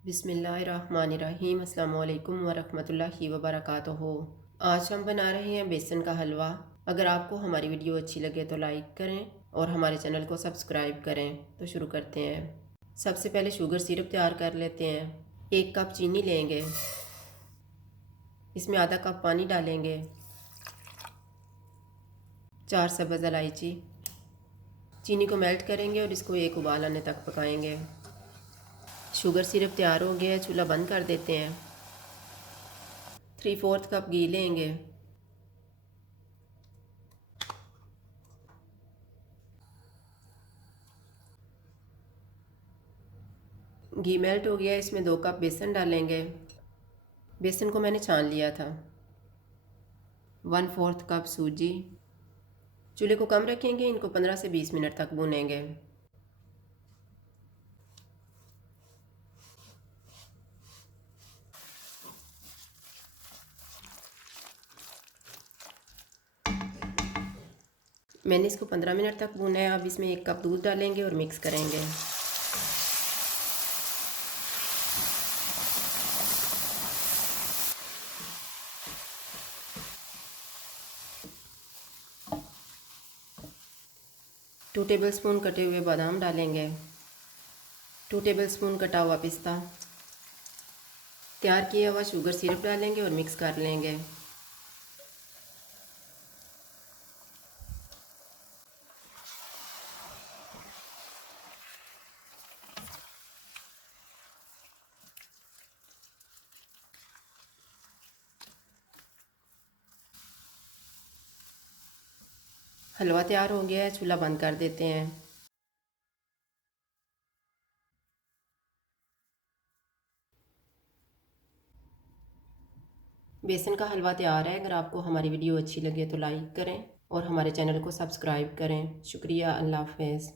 बिस्मिल्लाहिर्रहमानिर्रहीम अस्सलाम वालेकुम वरहमतुल्लाहि वबरकातुहू। आज हम बना रहे हैं बेसन का हलवा। अगर आपको हमारी वीडियो अच्छी लगे तो लाइक करें और हमारे चैनल को सब्सक्राइब करें। तो शुरू करते हैं। सबसे पहले शुगर सिरप तैयार कर लेते हैं। 1 कप चीनी लेंगे, इसमें आधा कप पानी डालेंगे, 4 सब्ज़ इलायची। चीनी को मेल्ट करेंगे और इसको एक उबाल आने तक पकाएंगे। शुगर सिरप तैयार हो गया है, चूल्हा बंद कर देते हैं। 3/4 कप घी लेंगे, घी मेल्ट हो गया, इसमें 2 कप बेसन डालेंगे। बेसन को मैंने छान लिया था। 1/4 कप सूजी। चूल्हे को कम रखेंगे, इनको 15 से 20 मिनट तक भूनेंगे। मैंने इसको 15 मिनट तक भूना है। अब इसमें 1 कप दूध डालेंगे और मिक्स करेंगे। टू टेबलस्पून कटे हुए बादाम डालेंगे, 2 टेबलस्पून कटा हुआ पिस्ता। तैयार किया हुआ शुगर सिरप डालेंगे और मिक्स कर लेंगे। हलवा तैयार हो गया है, चूल्हा बंद कर देते हैं। बेसन का हलवा तैयार है। अगर आपको हमारी वीडियो अच्छी लगे तो लाइक करें और हमारे चैनल को सब्सक्राइब करें। शुक्रिया। अल्लाह हाफ़िज़।